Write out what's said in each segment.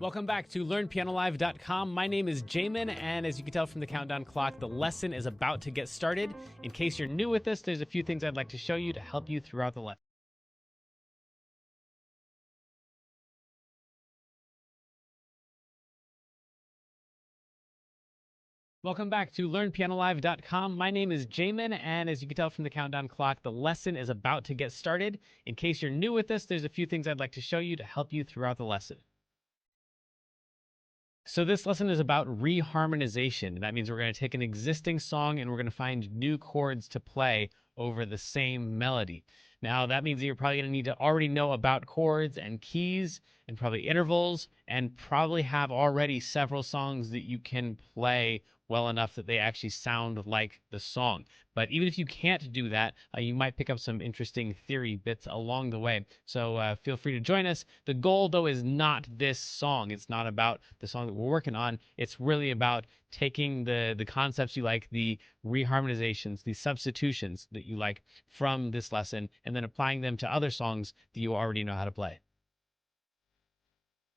Welcome back to LearnPianoLive.com. My name is Jamin, and as you can tell from the countdown clock, the lesson is about to get started. In case you're new with this, there's a few things I'd like to show you to help you throughout the lesson. Welcome back to LearnPianoLive.com. My name is Jamin, and as you can tell from the countdown clock, the lesson is about to get started. In case you're new with this, there's a few things I'd like to show you to help you throughout the lesson. So this lesson is about reharmonization. That means we're going to take an existing song and we're going to find new chords to play over the same melody. Now, that means that you're probably going to need to already know about chords and keys and probably intervals, and probably have already several songs that you can play well enough that they actually sound like the song. But even if you can't do that, you might pick up some interesting theory bits along the way. So feel free to join us. The goal, though, is not this song. It's not about the song that we're working on. It's really about taking the concepts you like, the reharmonizations, the substitutions that you like from this lesson, and then applying them to other songs that you already know how to play.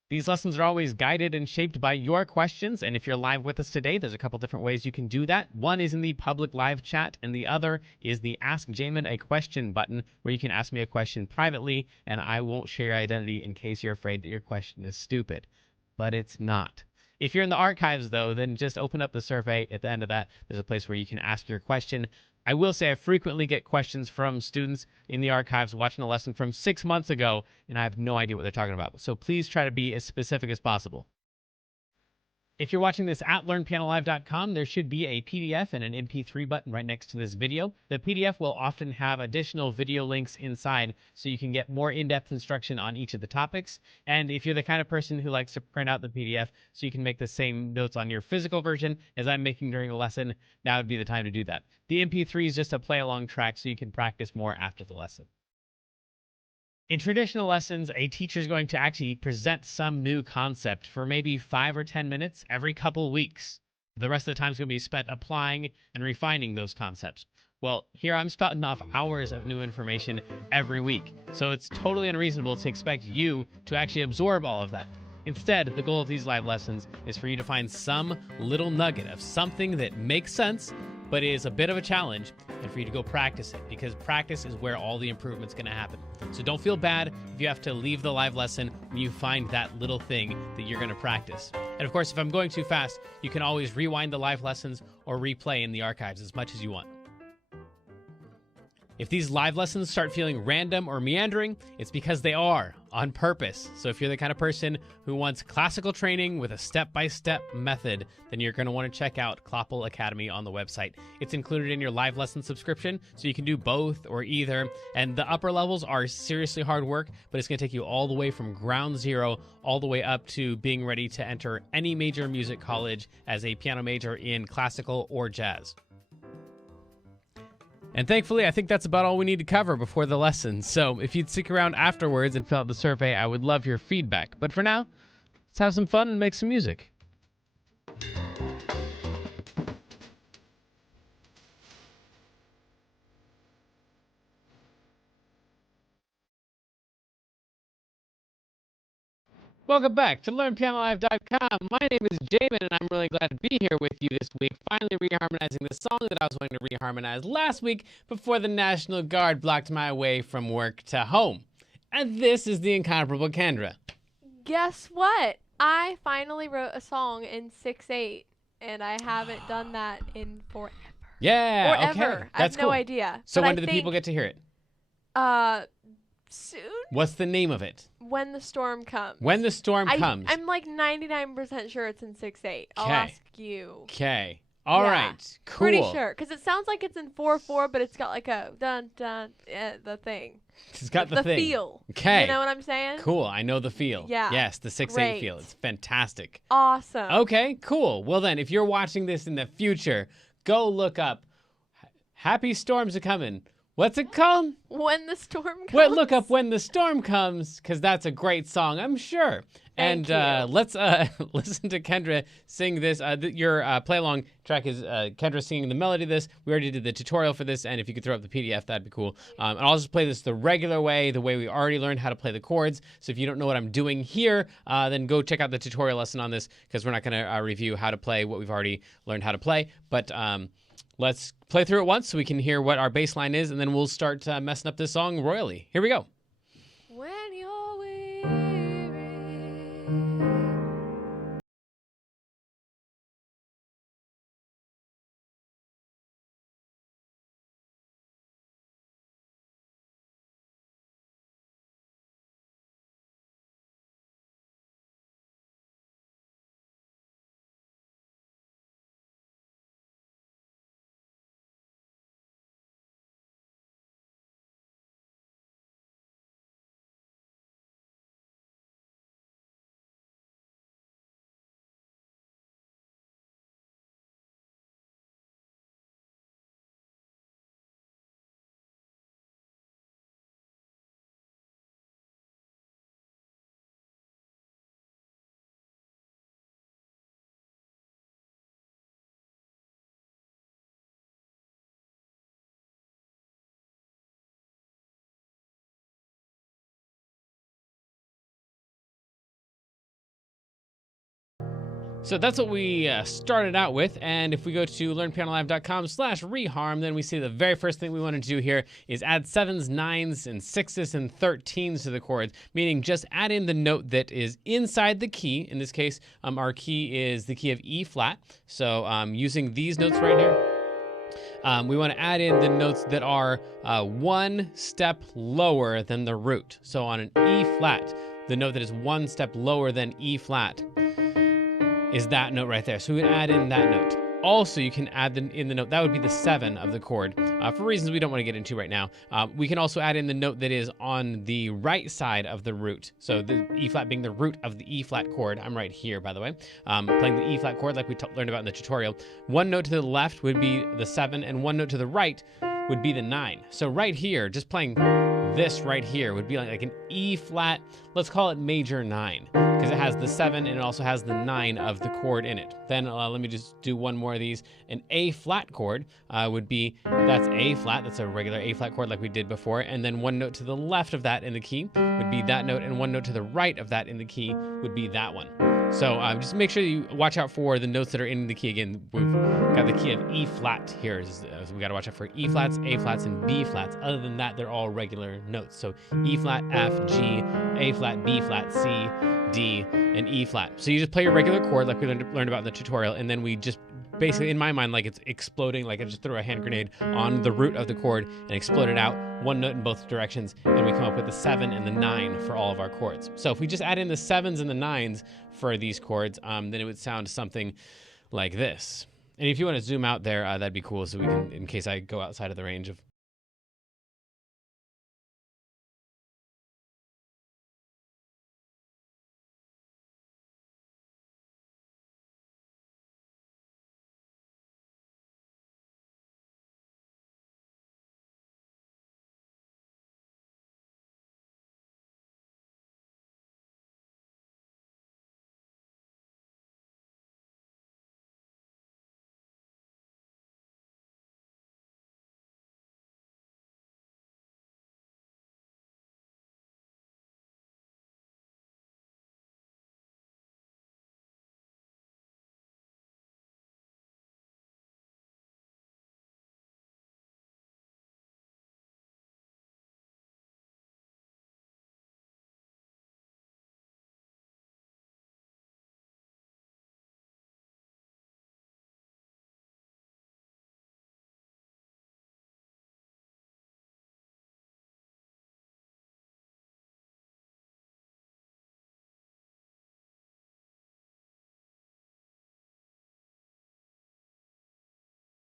These lessons are always guided and shaped by your questions, and if you're live with us today, there's a couple different ways you can do that. One is in the public live chat, and the other is the Ask Jamin a Question button, where you can ask me a question privately, and I won't share your identity in case you're afraid that your question is stupid. But it's not. If you're in the archives, though, then just open up the survey. At the end of that, there's a place where you can ask your question. I will say I frequently get questions from students in the archives watching a lesson from 6 months ago, and I have no idea what they're talking about. So please try to be as specific as possible. If you're watching this at LearnPianoLive.com, there should be a PDF and an MP3 button right next to this video. The PDF will often have additional video links inside, so you can get more in-depth instruction on each of the topics. And if you're the kind of person who likes to print out the PDF so you can make the same notes on your physical version as I'm making during the lesson, now would be the time to do that. The MP3 is just a play-along track so you can practice more after the lesson. In traditional lessons, a teacher is going to actually present some new concept for maybe 5 or 10 minutes every couple weeks. The rest of the time is going to be spent applying and refining those concepts. Well, here I'm spouting off hours of new information every week, so it's totally unreasonable to expect you to actually absorb all of that. Instead, the goal of these live lessons is for you to find some little nugget of something that makes sense, but is a bit of a challenge, and for you to go practice it, because practice is where all the improvement's going to happen. So don't feel bad if you have to leave the live lesson when you find that little thing that you're going to practice. And of course, if I'm going too fast, you can always rewind the live lessons or replay in the archives as much as you want. If these live lessons start feeling random or meandering, it's because they are, on purpose. So if you're the kind of person who wants classical training with a step-by-step method, then you're going to want to check out Kloppel Academy on the website. It's included in your live lesson subscription, so you can do both or either. And the upper levels are seriously hard work, but it's going to take you all the way from ground zero all the way up to being ready to enter any major music college as a piano major in classical or jazz. And thankfully, I think that's about all we need to cover before the lesson. So if you'd stick around afterwards and fill out the survey, I would love your feedback. But for now, let's have some fun and make some music. Welcome back to LearnPianoLive.com. My name is Jamin, and I'm really glad to be here with you this week, finally reharmonizing the song that I was going to reharmonize last week before the National Guard blocked my way from work to home. And this is the incomparable Kendra. Guess what? I finally wrote a song in 6/8, and I haven't done that in forever. Yeah, or okay. ever. I have no idea. So but when do the people get to hear it? Soon. What's the name of it? When the Storm Comes. When the Storm Comes. I'm like 99% sure it's in 6/8. I'll ask you. Okay. All right. Cool. Pretty sure, because it sounds like it's in 4/4, but it's got like a dun dun the thing. It's got the thing. feel. Okay. You know what I'm saying? Cool. I know the feel. Yeah. Yes, the 6/8 feel. It's fantastic. Awesome. Okay. Cool. Well then, if you're watching this in the future, go look up "Happy Storms Are Coming" What's it called? When the Storm Comes. Well, look up When the Storm Comes, because that's a great song, I'm sure. Thank you. Let's listen to Kendra sing this. Your play-along track is Kendra singing the melody of this. We already did the tutorial for this, and if you could throw up the PDF, that'd be cool. And I'll just play this the regular way, the way we already learned how to play the chords. So if you don't know what I'm doing here, then go check out the tutorial lesson on this, because we're not going to review how to play what we've already learned how to play. But let's play through it once so we can hear what our bass line is, and then we'll start messing up this song royally. Here we go. When you're weary. So that's what we started out with, and if we go to learnpianolive.com/reharm, then we see the very first thing we want to do here is add 7s, 9s, and 6s, and 13s to the chords, meaning just add in the note that is inside the key. In this case, our key is the key of E flat, so using these notes right here, we want to add in the notes that are one step lower than the root. So on an E flat, the note that is one step lower than E flat is that note right there. So we can add in that note. Also, you can add in the note, that would be the 7 of the chord. For reasons we don't want to get into right now, we can also add in the note that is on the right side of the root. So the E flat being the root of the E flat chord. I'm right here, by the way, playing the E flat chord like we learned about in the tutorial. One note to the left would be the 7, and one note to the right would be the 9. So right here, just playing this right here would be like an E flat, let's call it major 9, because it has the 7 and it also has the 9 of the chord in it. Then let me just do one more of these. An A flat chord would be, that's A flat, that's a regular A flat chord like we did before, and then one note to the left of that in the key would be that note, and one note to the right of that in the key would be that one. So just make sure you watch out for the notes that are in the key. Again, we've got the key of E flat here. So we got to watch out for E flats, A flats, and B flats. Other than that, they're all regular notes. So E flat, F, G, A flat, B flat, C, D, and E flat. So you just play your regular chord like we learned about in the tutorial, and then we just basically, in my mind, like it's exploding, like I just threw a hand grenade on the root of the chord and exploded out one note in both directions, and we come up with the 7 and the 9 for all of our chords. So if we just add in the 7s and the 9s for these chords, then it would sound something like this. And if you want to zoom out there, that'd be cool, so we can, in case I go outside of the range of.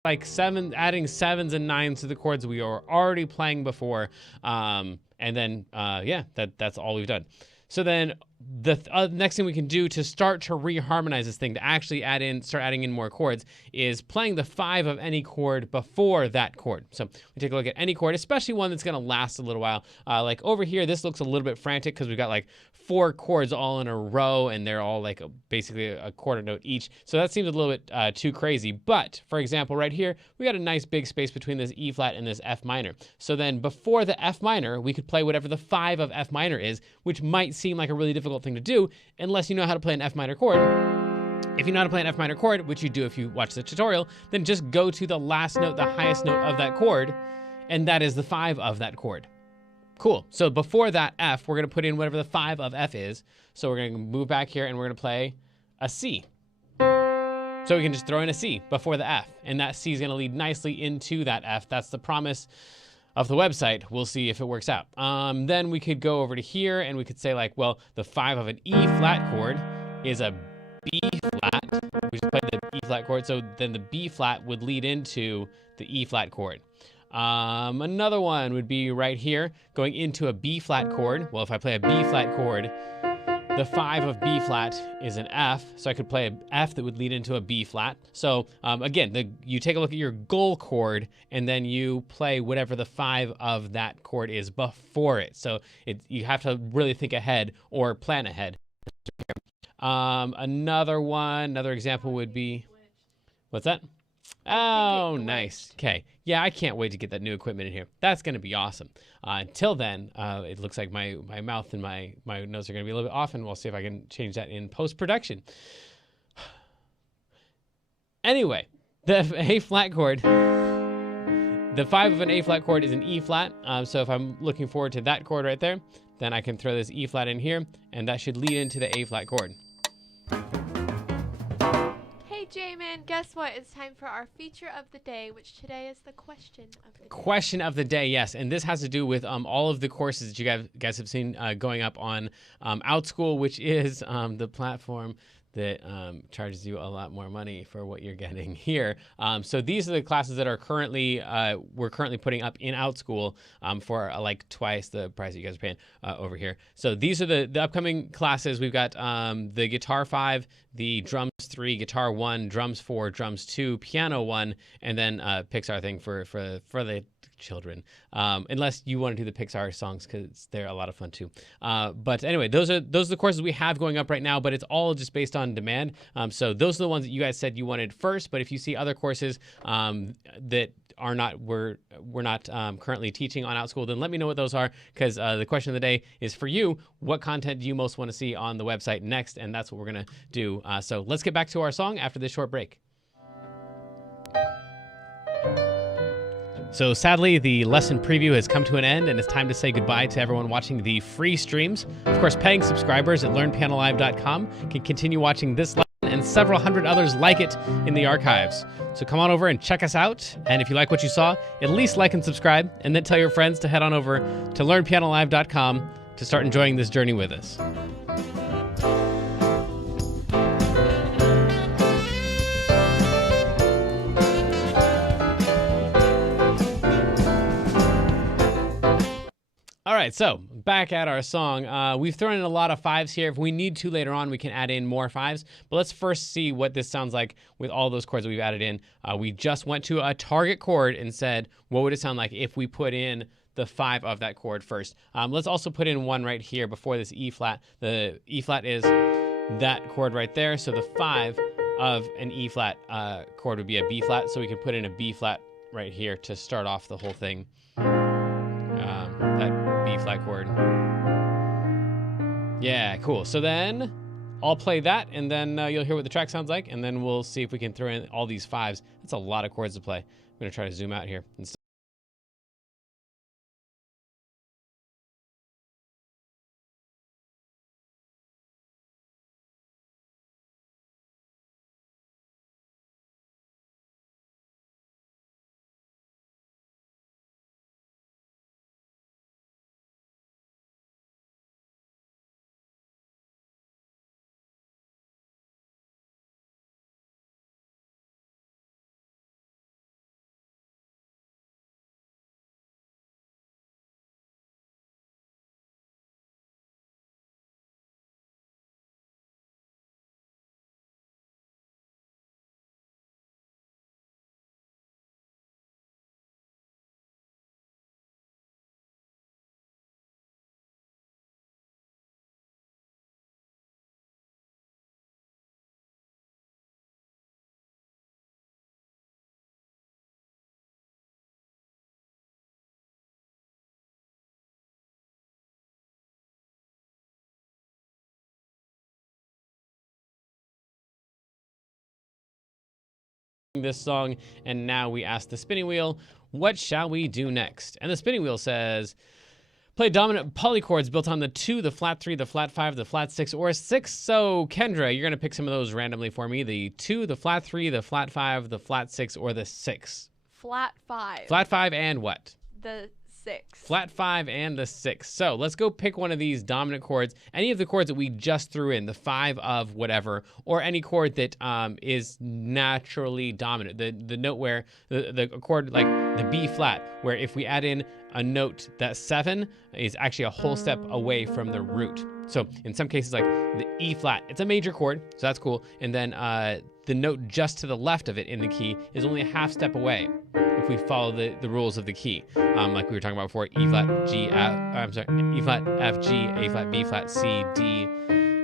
Like adding 7s and 9s to the chords we were already playing before, and then yeah, that's all we've done. So then the next thing we can do to start to reharmonize this thing, to actually start adding in more chords, is playing the 5 of any chord before that chord. So we take a look at any chord, especially one that's going to last a little while. Like over here, this looks a little bit frantic because we've got like 4 chords all in a row, and they're all like basically a quarter note each. So that seems a little bit too crazy. But for example, right here, we got a nice big space between this E flat and this F minor. So then before the F minor, we could play whatever the 5 of F minor is, which might seem like a really difficult thing to do unless you know how to play an F minor chord. If you know how to play an F minor chord, which you do if you watch the tutorial, then just go to the last note, the highest note of that chord, and that is the 5 of that chord. Cool. So before that F, we're going to put in whatever the 5 of F is. So we're going to move back here and we're going to play a C. So we can just throw in a C before the F, and that C is going to lead nicely into that F. That's the promise of the website. We'll see if it works out. Then we could go over to here and we could say like, well, the 5 of an E flat chord is a B flat. We just played the E flat chord, so then the B flat would lead into the E flat chord. Another one would be right here, going into a B flat chord. Well, if I play a B flat chord, the 5 of B flat is an F, so I could play an F that would lead into a B flat. So again, you take a look at your goal chord, and then you play whatever the 5 of that chord is before it. So you have to really think ahead or plan ahead. Another example would be, what's that? Oh, nice. Okay. Yeah, I can't wait to get that new equipment in here. That's going to be awesome. Until then, it looks like my mouth and my notes are going to be a little bit off, and we'll see if I can change that in post-production. Anyway, the A flat chord, the 5 of an A flat chord is an E flat. So if I'm looking forward to that chord right there, then I can throw this E flat in here, and that should lead into the A flat chord. Hey Jamin, guess what? It's time for our feature of the day, which today is the question of the day. Question of the day, yes, and this has to do with all of the courses that you guys have seen going up on OutSchool, which is the platform that charges you a lot more money for what you're getting here. So these are the classes that are we're currently putting up in OutSchool for like twice the price that you guys are paying over here. So these are the upcoming classes. We've got the Guitar 5, the Drums 3, Guitar 1, Drums 4, Drums 2, Piano 1, and then Pixar thing for the children, unless you want to do the Pixar songs, because they're a lot of fun too. But anyway, those are the courses we have going up right now, but it's all just based on demand. So those are the ones that you guys said you wanted first. But if you see other courses that are not we're not currently teaching on OutSchool, then let me know what those are, because the question of the day is for you. What content do you most want to see on the website next? And that's what we're gonna do. So let's get back to our song after this short break. So sadly, the lesson preview has come to an end, and it's time to say goodbye to everyone watching the free streams. Of course, paying subscribers at learnpianolive.com can continue watching this lesson and several hundred others like it in the archives. So come on over and check us out, and if you like what you saw, at least like and subscribe, and then tell your friends to head on over to learnpianolive.com to start enjoying this journey with us. All right, so back at our song. We've thrown in a lot of 5s here. If we need to later on, we can add in more 5s. But let's first see what this sounds like with all those chords that we've added in. We just went to a target chord and said, what would it sound like if we put in the 5 of that chord first? Let's also put in one right here before this E flat. The E flat is that chord right there. So the 5 of an E flat chord would be a B flat. So we could put in a B flat right here to start off the whole thing. That B flat chord. Yeah, cool. So then I'll play that, and then you'll hear what the track sounds like, and then we'll see if we can throw in all these 5s. That's a lot of chords to play. I'm going to try to zoom out here and this song, and now we ask the spinning wheel, what shall we do next? And the spinning wheel says, play dominant polychords built on the 2, the flat 3, the flat 5, the flat 6, or 6. So, Kendra, you're going to pick some of those randomly for me. The 2, the flat 3, the flat 5, the flat 6, or the 6. Flat 5. Flat 5 and what? The 6. Flat 5 and the 6. So let's go pick one of these dominant chords. Any of the chords that we just threw in, the 5 of whatever, or any chord that is naturally dominant. The note where, the chord like the B flat, where if we add in a note, that 7 is actually a whole step away from the root. So in some cases, like the E flat, it's a major chord, so that's cool. And then the note just to the left of it in the key is only a half step away if we follow the rules of the key. Like we were talking about before, E flat, G, E flat, F, G, A flat, B flat, C, D,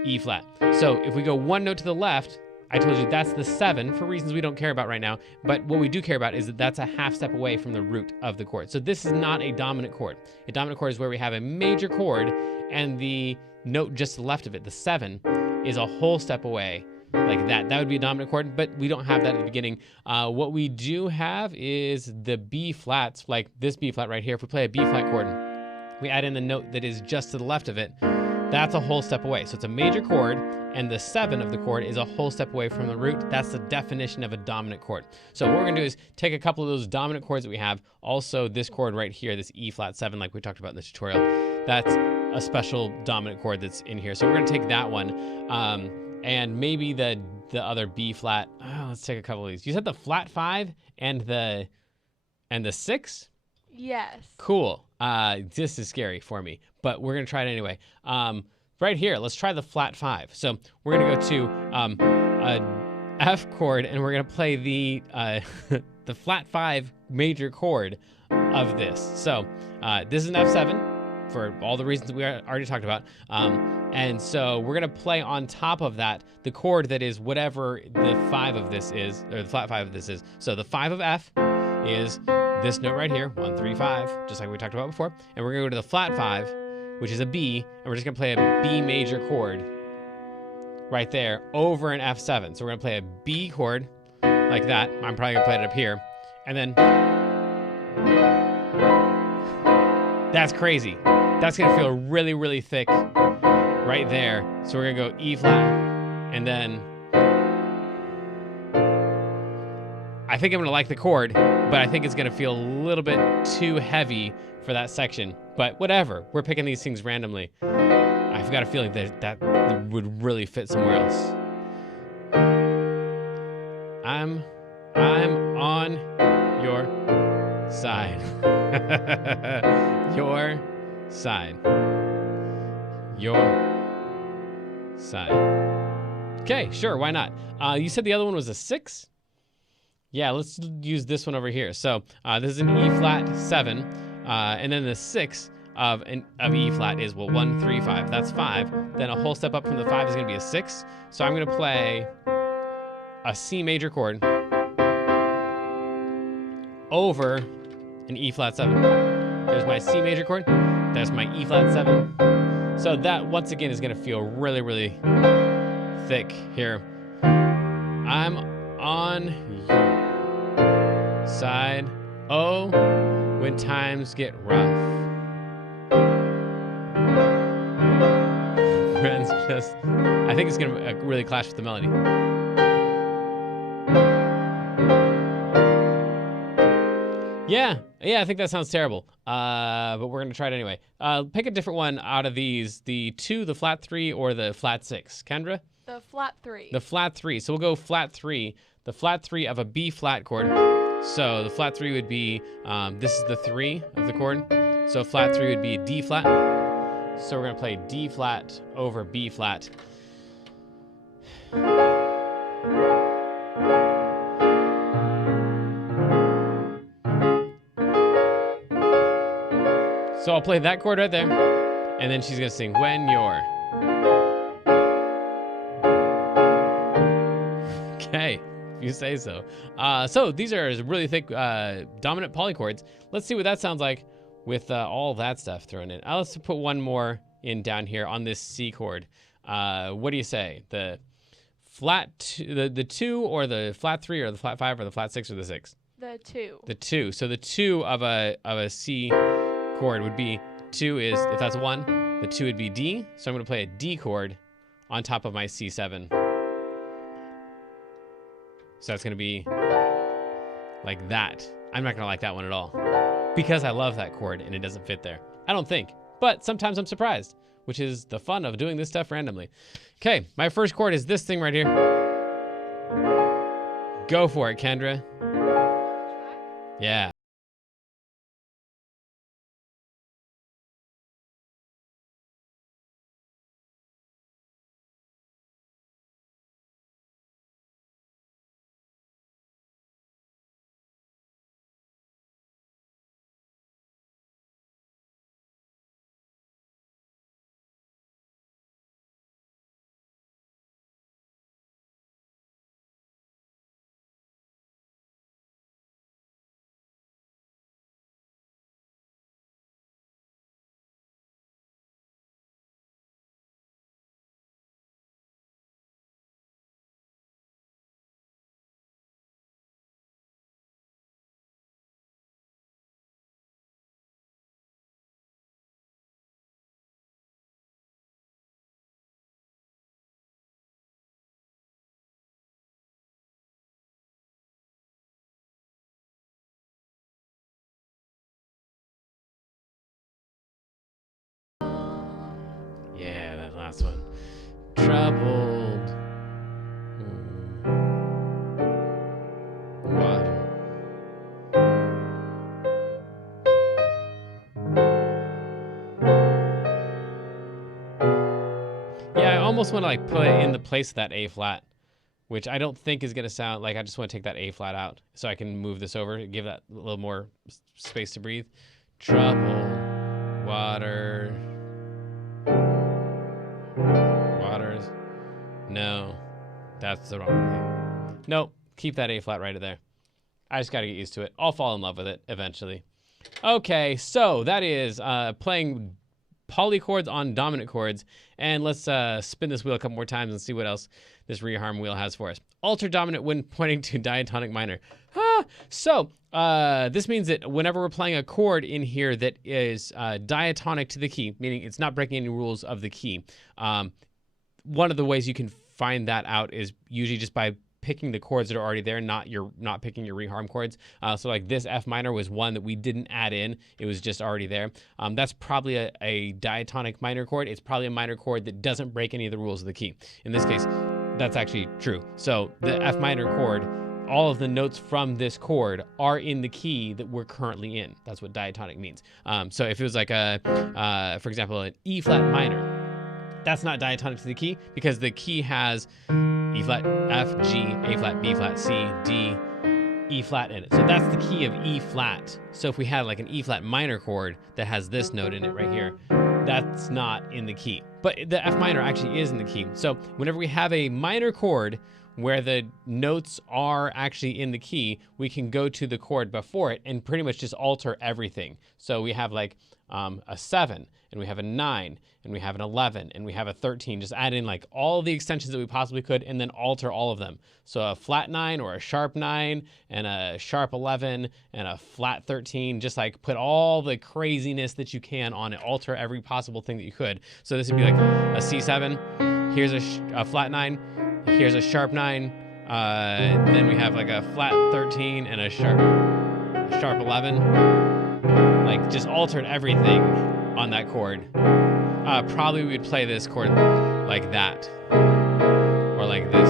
E flat. So if we go one note to the left, I told you that's the 7 for reasons we don't care about right now, but what we do care about is that that's a half step away from the root of the chord. So this is not a dominant chord. A dominant chord is where we have a major chord and the note just to the left of it, the 7, is a whole step away like that. That would be a dominant chord, but we don't have that at the beginning. What we do have is the B flats, like this B flat right here. If we play a B flat chord, we add in the note that is just to the left of it, that's a whole step away. So it's a major chord, and the 7 of the chord is a whole step away from the root. That's the definition of a dominant chord. So what we're gonna do is take a couple of those dominant chords that we have, also this chord right here, this E flat 7, like we talked about in the tutorial, that's a special dominant chord that's in here. So we're gonna take that one, and maybe the other B flat. Oh, let's take a couple of these. You said the flat 5 and the 6? Yes. Cool. This is scary for me, but we're gonna try it anyway. Right here, let's try the flat 5. So we're gonna go to a F chord, and we're gonna play the the flat 5 major chord of this. So this is an F7 for all the reasons we already talked about. And so we're gonna play on top of that the chord that is whatever the 5 of this is, or the flat 5 of this is. So the 5 of F is this note right here, 1, 3, 5, just like we talked about before. And we're gonna go to the flat 5, which is a B, and we're just gonna play a B major chord right there over an F7. So we're gonna play a B chord like that. I'm probably gonna play it up here. And then, that's crazy. That's gonna feel really, really thick right there. So we're gonna go E flat, and then, I think I'm gonna like the chord, but I think it's gonna feel a little bit too heavy for that section. But whatever, we're picking these things randomly. I've got a feeling that would really fit somewhere else. I'm on your side. Your side. Your side. Okay, sure, why not? You said the other one was a 6? Yeah, let's use this one over here. So this is an E flat 7, and then the 6 of E flat is, well, 1, 3, 5. That's 5. Then a whole step up from the 5 is gonna be a 6. So I'm gonna play a C major chord over an E flat 7. There's my C major chord. There's my E flat 7. So that once again is gonna feel really, really thick here. I'm on your side. Oh, when times get rough. Friends, just, I think it's gonna really clash with the melody. Yeah, I think that sounds terrible. But we're gonna try it anyway. Pick a different one out of these: the 2, the flat 3, or the flat 6. Kendra? The flat 3. The flat 3. So we'll go flat 3. The flat 3 of a B flat chord. So the flat 3 would be, this is the 3 of the chord. So flat 3 would be D flat. So we're gonna play D flat over B flat. So I'll play that chord right there, and then she's gonna sing When You're. Okay, if you say so. So these are really thick dominant polychords. Let's see what that sounds like with all that stuff thrown in. Let's put one more in down here on this C chord. What do you say? The the 2 or the flat 3 or the flat 5 or the flat 6 or the 6? The 2. The 2. So the 2 of a C chord would be 2 is, if that's a 1, the 2 would be D. So I'm going to play a D chord on top of my C7. So that's going to be like that. I'm not going to like that one at all because I love that chord and it doesn't fit there. I don't think, but sometimes I'm surprised, which is the fun of doing this stuff randomly. Okay, my first chord is this thing right here. Go for it, Kendra. Yeah. Yeah, that last one. Troubled water. Yeah, I almost want to like put it in the place of that A flat, which I don't think is going to sound like, I just want to take that A flat out so I can move this over, give that a little more space to breathe. Trouble, water, waters. No, that's the wrong thing. Nope, keep that A flat right there. I just got to get used to it. I'll fall in love with it eventually. Okay, so that is playing polychords on dominant chords. And let's spin this wheel a couple more times and see what else this reharm wheel has for us. Alter dominant when pointing to diatonic minor. So this means that whenever we're playing a chord in here that is diatonic to the key, meaning it's not breaking any rules of the key, one of the ways you can find that out is usually just by picking the chords that are already there, not picking your reharm chords. So like this F minor was one that we didn't add in. It was just already there. That's probably a diatonic minor chord. It's probably a minor chord that doesn't break any of the rules of the key. In this case, that's actually true. So the F minor chord, all of the notes from this chord are in the key that we're currently in. That's what diatonic means. So if it was like for example, an E flat minor, that's not diatonic to the key because the key has E flat, F, G, A flat, B flat, C, D, E flat in it. So that's the key of E flat. So if we had like an E flat minor chord that has this note in it right here, that's not in the key. But the F minor actually is in the key. So whenever we have a minor chord where the notes are actually in the key, we can go to the chord before it and pretty much just alter everything. So we have like a 7, and we have a 9, and we have an 11, and we have a 13. Just add in like all the extensions that we possibly could and then alter all of them. So a flat 9 or a sharp 9 and a sharp 11 and a flat 13, just like put all the craziness that you can on it, alter every possible thing that you could. So this would be like a C7, here's a flat 9, here's a sharp 9, then we have like a flat 13 and a sharp 11. Like just altered everything on that chord. Probably we'd play this chord like that or like this.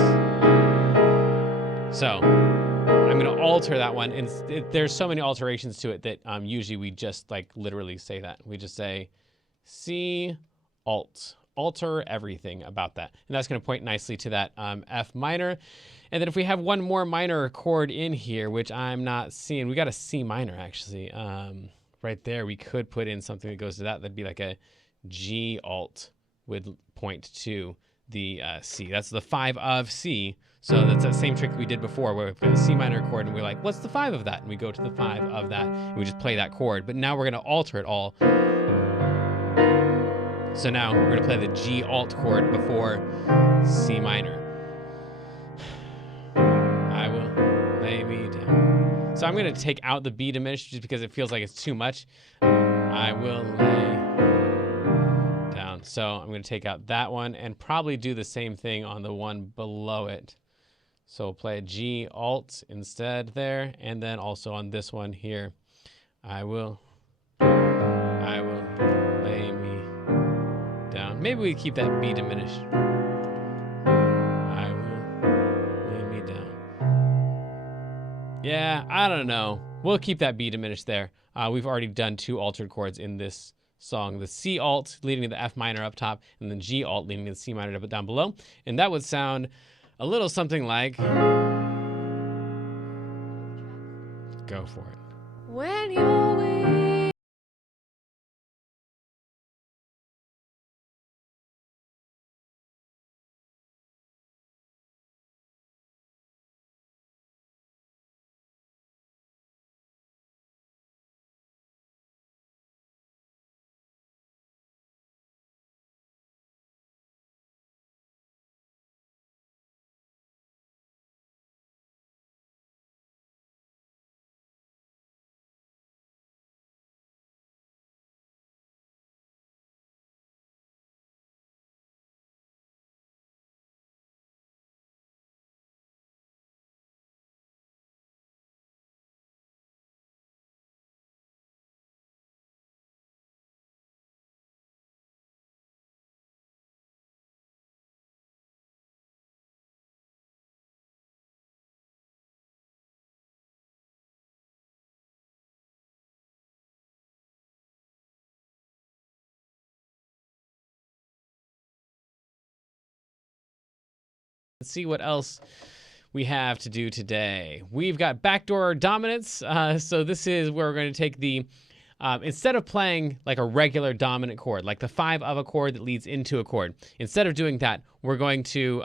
So I'm going to alter that one, and there's so many alterations to it that usually we just like literally say that. We just say C alt. Alter everything about that. And that's going to point nicely to that F minor. And then if we have one more minor chord in here, which I'm not seeing, we got a C minor actually. Right there, we could put in something that goes to that. That'd be like a G alt would point to the C. That's the 5 of C. So that's that same trick we did before where we put a C minor chord and we're like, what's the 5 of that? And we go to the 5 of that and we just play that chord. But now we're going to alter it all. So now we're going to play the G alt chord before C minor. So I'm going to take out the B diminished just because it feels like it's too much. I will lay down. So I'm going to take out that one and probably do the same thing on the one below it. So we'll play a G alt instead there, and then also on this one here, I will lay me down. Maybe we keep that B diminished. I will lay me down. Yeah, I don't know. We'll keep that B diminished there. We've already done 2 altered chords in this song. The C alt leading to the F minor up top, and the G alt leading to the C minor down below. And that would sound a little something like... Go for it. When you're with Let's see what else we have to do today. We've got backdoor dominance. So this is where we're going to take the, instead of playing like a regular dominant chord, like the 5 of a chord that leads into a chord, instead of doing that, we're going to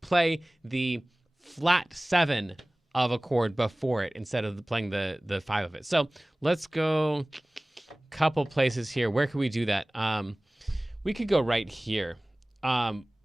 play the flat 7 of a chord before it instead of playing the 5 of it. So let's go a couple places here. Where could we do that? We could go right here.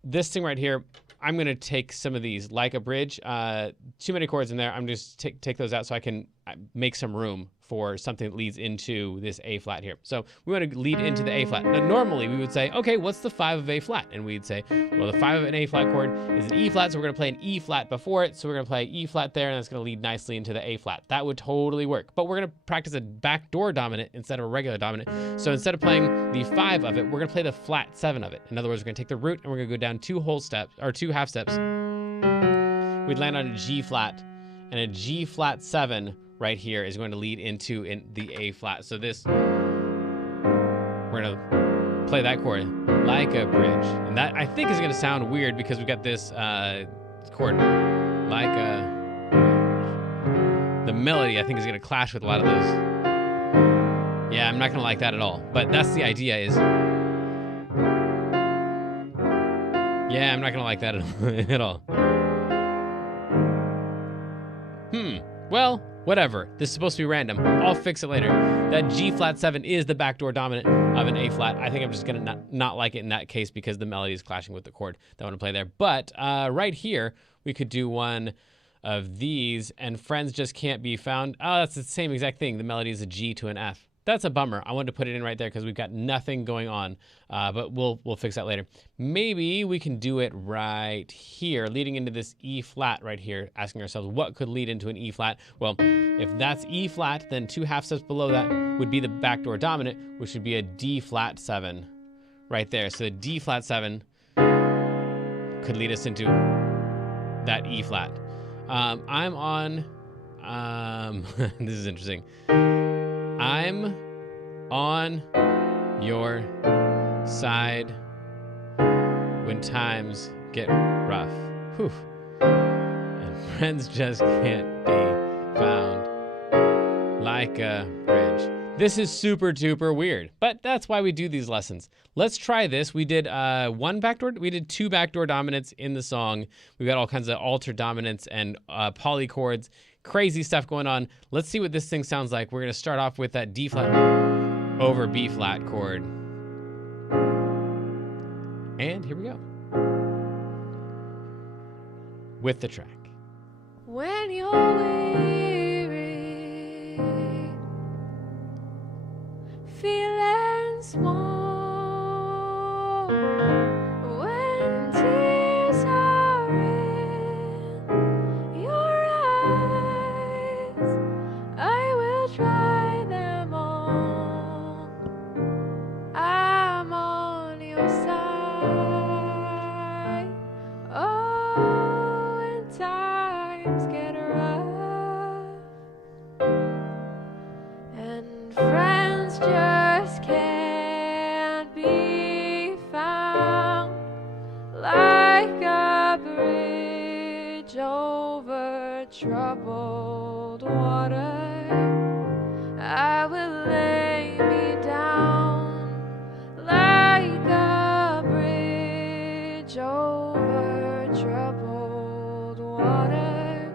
This thing right here, I'm going to take some of these, like a bridge. Too many chords in there. I'm just take those out so I can make some room for something that leads into this A flat here. So we want to lead into the A flat. Now, normally we would say, okay, what's the 5 of A flat? And we'd say, well, the 5 of an A flat chord is an E flat, so we're going to play an E flat before it. So we're going to play E flat there, and that's going to lead nicely into the A flat. That would totally work. But we're going to practice a backdoor dominant instead of a regular dominant. So instead of playing the 5 of it, we're going to play the flat 7 of it. In other words, we're going to take the root and we're going to go down 2 whole steps, or 2 half steps. We'd land on a G flat, and a G flat 7 right here is going to lead into the A flat. So this, we're going to play that chord like a bridge. And that, I think, is going to sound weird because we've got this chord like a bridge. The melody, I think, is going to clash with a lot of those. Yeah, I'm not going to like that at all. But that's the idea is... Yeah, I'm not going to like that at all. Well, whatever. This is supposed to be random. I'll fix it later. That G flat 7 is the backdoor dominant of an A flat. I think I'm just going to not like it in that case because the melody is clashing with the chord that I want to play there. But right here, we could do one of these, and friends just can't be found. Oh, that's the same exact thing. The melody is a G to an F. That's a bummer. I wanted to put it in right there because we've got nothing going on, but we'll fix that later. Maybe we can do it right here, leading into this E flat right here, asking ourselves what could lead into an E flat. Well, if that's E flat, then 2 half steps below that would be the backdoor dominant, which would be a D flat 7 right there. So the D flat 7 could lead us into that E flat. I'm on, this is interesting. I'm on your side when times get rough. Whew. And friends just can't be found like a bridge. This is super duper weird, but that's why we do these lessons. Let's try this. We did 2 backdoor dominants in the song. We've got all kinds of altered dominants and polychords. Crazy stuff going on. Let's see what this thing sounds like. We're going to start off with that D flat over B flat chord. And here we go. With the track. when you're weary feeling small when tears are in your eyes. I will dry them all. I'm on your side. Oh, when times get rough and friends just can't be found, like a bridge over troubled water, I will lay me down. Like a bridge over troubled water,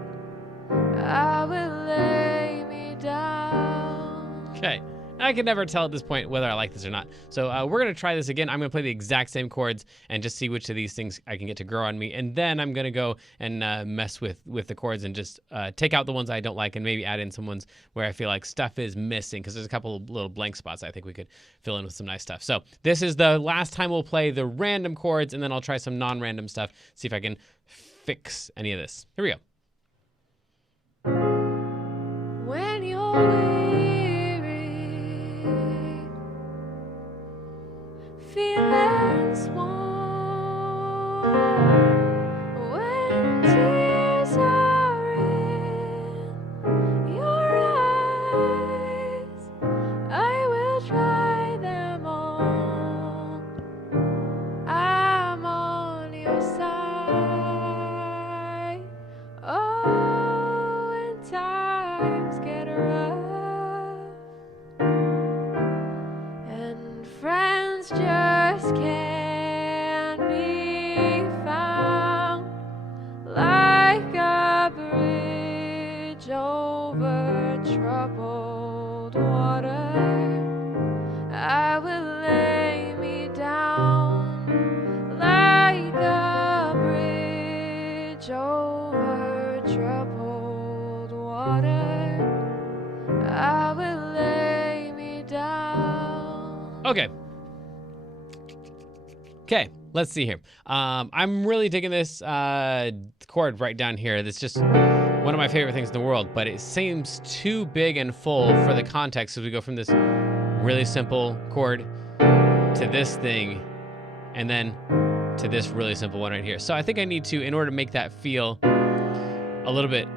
I will lay me down. Okay. I can never tell at this point whether I like this or not. So we're going to try this again. I'm going to play the exact same chords and just see which of these things I can get to grow on me. And then I'm going to go and mess with the chords and just take out the ones I don't like and maybe add in some ones where I feel like stuff is missing, because there's a couple of little blank spots I think we could fill in with some nice stuff. So this is the last time we'll play the random chords, and then I'll try some non-random stuff, see if I can fix any of this. Here we go. When you're weary, feeling small, when tears are in your eyes, I will dry them all. I'm on your side. Oh, when times get rough and friends just can't be found, like a bridge over troubled water, I will lay me down. Like a bridge over troubled water, I will lay me down. Okay. Okay, let's see here. I'm really digging this chord right down here. That's just one of my favorite things in the world, but it seems too big and full for the context as we go from this really simple chord to this thing and then to this really simple one right here. So I think I need to, in order to make that feel a little bit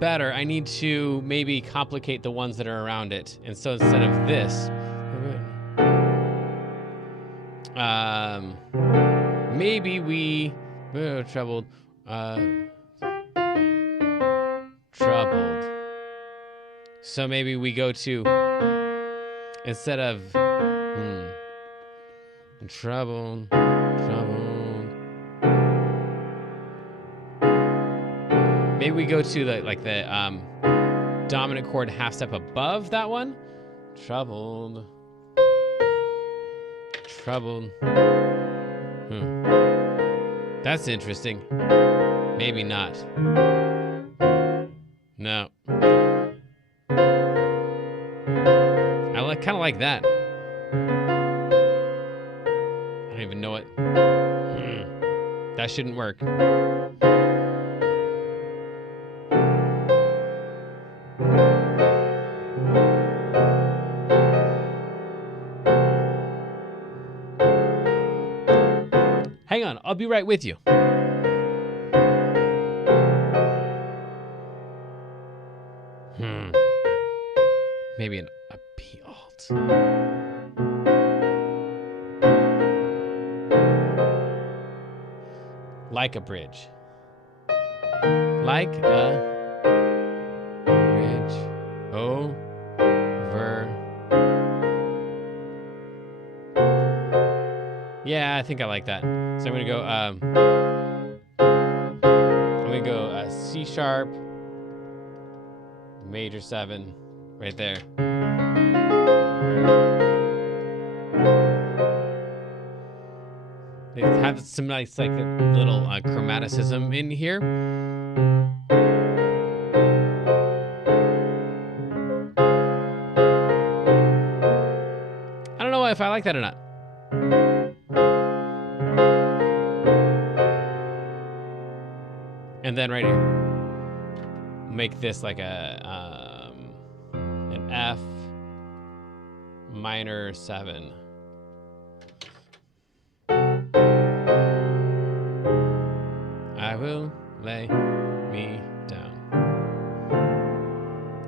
better, I need to maybe complicate the ones that are around it. And so instead of this, maybe we troubled. So maybe we go to, instead of troubled. Maybe we go to the dominant chord half step above that one. Troubled. That's interesting. Maybe not. No. I kind of like that. I don't even know what. That shouldn't work. Hang on, I'll be right with you. Maybe a B alt. Like a bridge. Like a bridge over. Yeah, I think I like that. So I'm gonna go C sharp, major 7, right there. They have some nice little chromaticism in here. if I like that or not. And then right here, make this like an F minor 7. I will lay me down.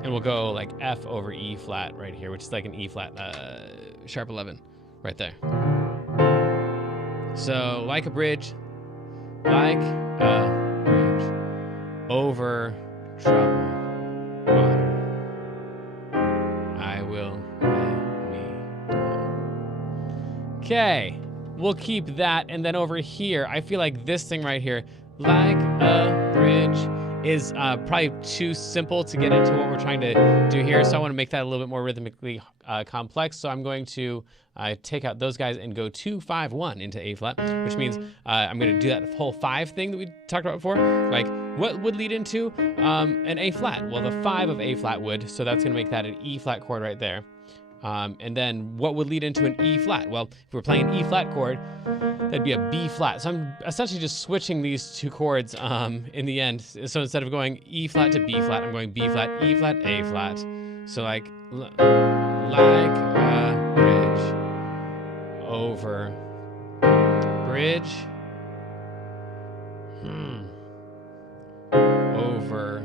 And we'll go like F over E flat right here, which is like an E flat sharp 11 right there. So like a bridge, like a bridge over troubled water, I will lay me down. Okay, we'll keep that. And then over here, I feel like this thing right here, like a bridge, is probably too simple to get into what we're trying to do here. So I want to make that a little bit more rhythmically complex. So I'm going to take out those guys and go 2, 5, 1 into A flat, which means I'm going to do that whole 5 thing that we talked about before. Like, what would lead into an A flat? Well, the 5 of A flat would, so that's going to make that an E flat chord right there. And then what would lead into an E flat? Well, if we're playing an E flat chord, that'd be a B flat. So I'm essentially just switching these 2 chords in the end. So instead of going E flat to B flat, I'm going B flat, E flat, A flat. So like a bridge over bridge over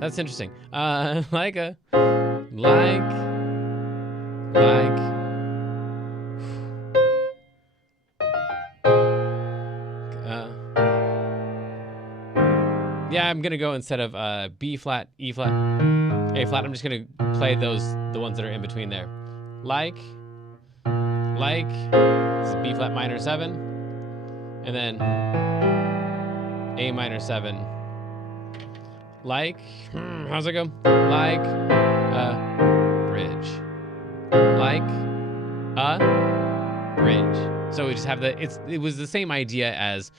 that's interesting. Like yeah, I'm gonna go instead of B flat, E flat, A flat. I'm just gonna play the ones that are in between there. Like, this is B flat minor 7, and then A minor 7. Like, how's it go? Like a bridge. Like a bridge. So we just have it was the same idea as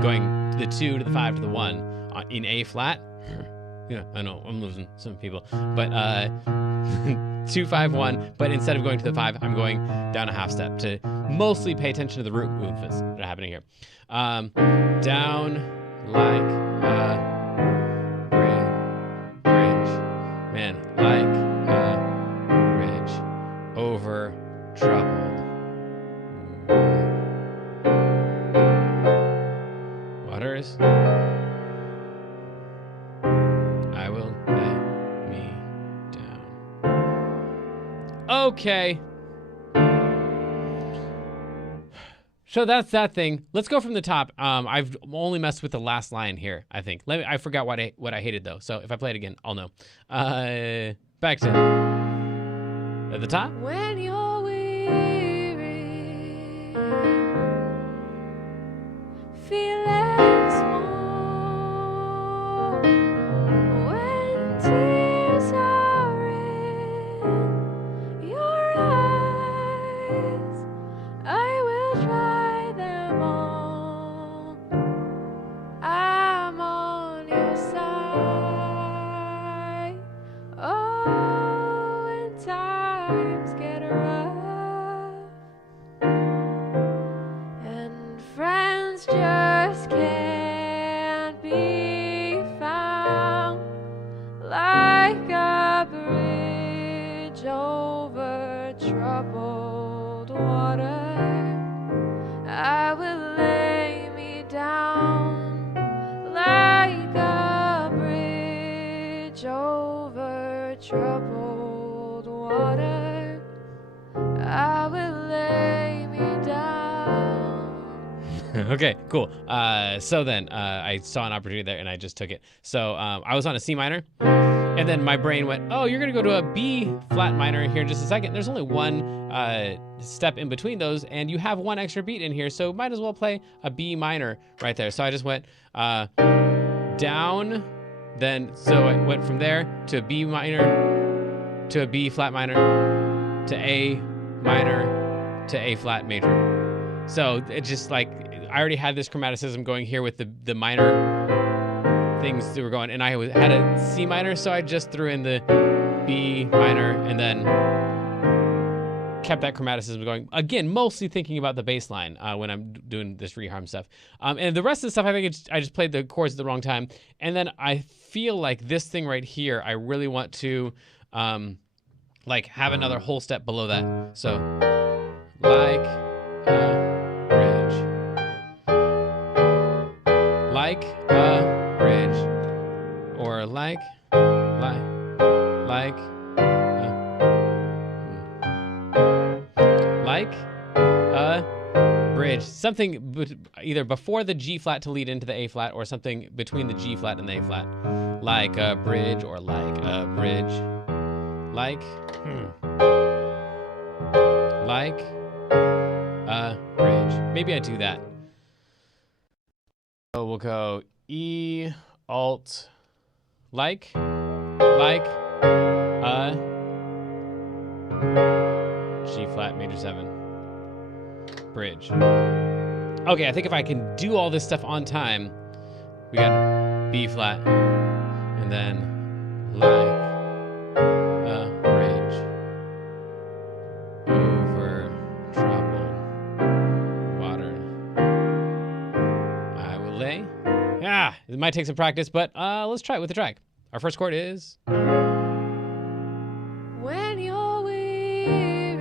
going the 2 to the 5 to the 1 in A flat. Yeah, I know, I'm losing some people. But 2, 5, 1, but instead of going to the 5, I'm going down a half step to mostly pay attention to the root movements that are happening here. Down like a man, like a bridge over troubled waters, I will lay me down. Okay. So that's that thing. Let's go from the top. I've only messed with the last line here, I think. I forgot what I hated though. So if I play it again, I'll know. Back to at the top. When you're weary, feeling small, when tears are in your eyes, I will dry them all. I'm on your side. Oh, when times get rough and friends just can't be found, like a bridge over troubled water, I will lay me down. Like a bridge over troubled water, I will lay me down. Okay, cool. So then I saw an opportunity there and I just took it. So I was on a C minor, and then my brain went, oh, you're gonna go to a B flat minor here in just a second. There's only one step in between those, and you have one extra beat in here, so might as well play a B minor right there. So I just went down, then so I went from there to a B minor, to a B flat minor, to A minor, to A flat major. So it just like, I already had this chromaticism going here with the minor things that were going, and I had a C minor, so I just threw in the B minor and then kept that chromaticism going. Again, mostly thinking about the bass line when I'm doing this reharm stuff. And the rest of the stuff, I think I just played the chords at the wrong time. And then I feel like this thing right here, I really want to like have another whole step below that. So like a bridge. Like a bridge. Or like a bridge. Something either before the G flat to lead into the A flat, or something between the G flat and the A flat. Like a bridge, or like a bridge. Like a bridge. Maybe I do that. So we'll go E, Alt, like a G flat major 7 bridge. Okay, I think if I can do all this stuff on time, we got B flat and then like a bridge over troubled water. I will lay. Yeah, it might take some practice, but let's try it with the track. Our first chord is When you're weary,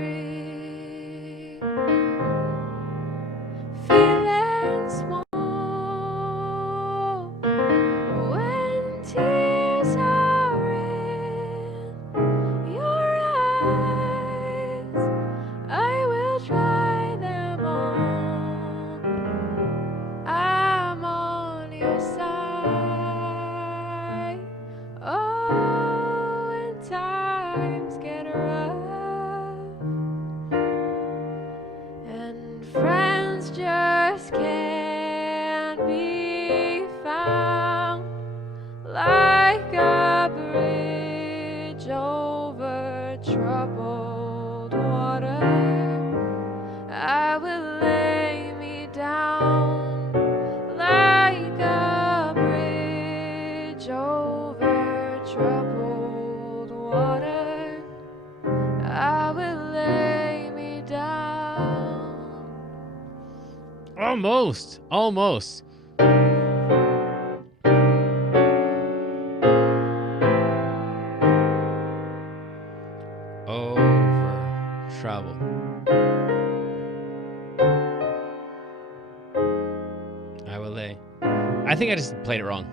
feeling small, when tears are in your eyes, I will dry them all. I'm on your side. Oh, when times get rough and friends just can't be found, like a bridge over troubled water, I will lay me down like a bridge over troubled water. I will lay me down. almost. Over trouble. I will lay. I think I just played it wrong.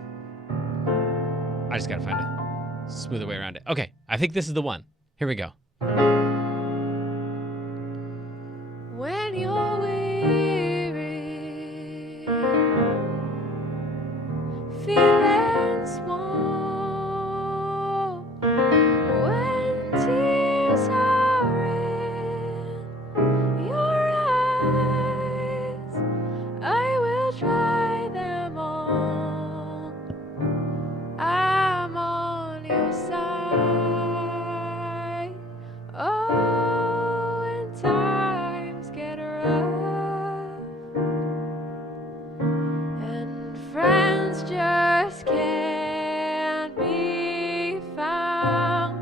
I just gotta find a smoother way around it. Okay, I think this is the one. Here we go. When you're weary, feeling small, when tears are in your eyes, I will dry them all. I'm on your side. Oh, when times get rough and friends just can't be found,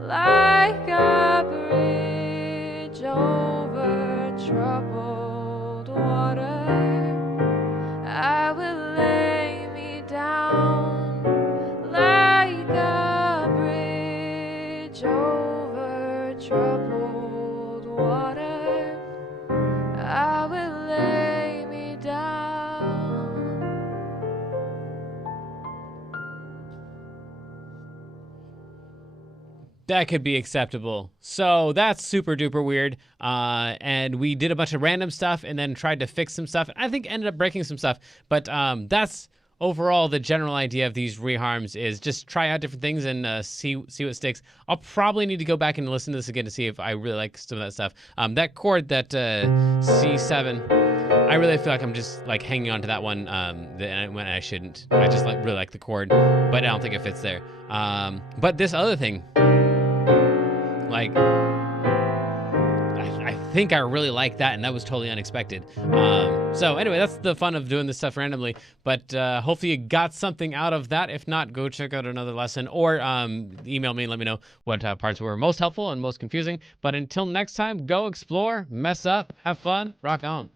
like a bridge over troubled water, I will lay me down like a bridge over troubled water. I will lay me down. That could be acceptable. So that's super duper weird. And we did a bunch of random stuff and then tried to fix some stuff. I think ended up breaking some stuff. But that's overall the general idea of these reharms, is just try out different things and see what sticks. I'll probably need to go back and listen to this again to see if I really like some of that stuff. That chord, that C7, I really feel like I'm just like hanging on to that one when I shouldn't. I just really like the chord, but I don't think it fits there. But this other thing, like, I think I really like that, and that was totally unexpected. So anyway, that's the fun of doing this stuff randomly. But hopefully you got something out of that. If not, go check out another lesson, or email me and let me know what parts were most helpful and most confusing. But until next time, go explore, mess up, have fun, rock on.